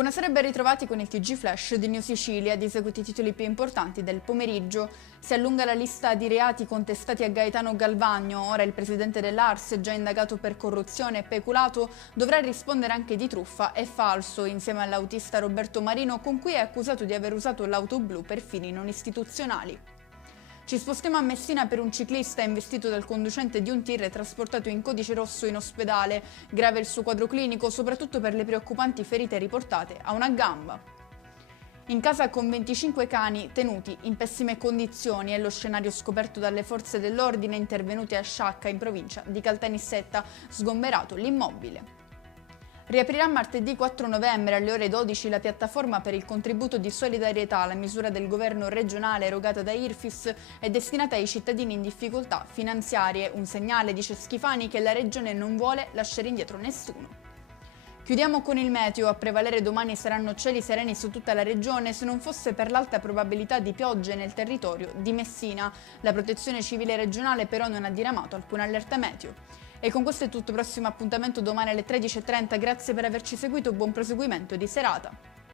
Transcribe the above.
Buonasera e ben ritrovati con il TG Flash di New Sicilia, di seguiti i titoli più importanti del pomeriggio. Si allunga la lista di reati contestati a Gaetano Galvagno. Ora il presidente dell'ARS, già indagato per corruzione e peculato, dovrà rispondere anche di truffa e falso, insieme all'autista Roberto Marino, con cui è accusato di aver usato l'auto blu per fini non istituzionali. Ci spostiamo a Messina per un ciclista investito dal conducente di un tir e trasportato in codice rosso in ospedale. Grave il suo quadro clinico, soprattutto per le preoccupanti ferite riportate a una gamba. In casa con 25 cani tenuti in pessime condizioni è lo scenario scoperto dalle forze dell'ordine intervenute a Sciacca in provincia di Caltanissetta, sgomberato l'immobile. Riaprirà martedì 4 novembre alle ore 12 la piattaforma per il contributo di solidarietà. La misura del governo regionale erogata da IRFIS è destinata ai cittadini in difficoltà finanziarie. Un segnale, dice Schifani, che la regione non vuole lasciare indietro nessuno. Chiudiamo con il meteo. A prevalere domani saranno cieli sereni su tutta la regione, se non fosse per l'alta probabilità di piogge nel territorio di Messina. La Protezione Civile regionale però non ha diramato alcuna allerta meteo. E con questo è tutto, prossimo appuntamento domani alle 13:30. Grazie per averci seguito, buon proseguimento di serata.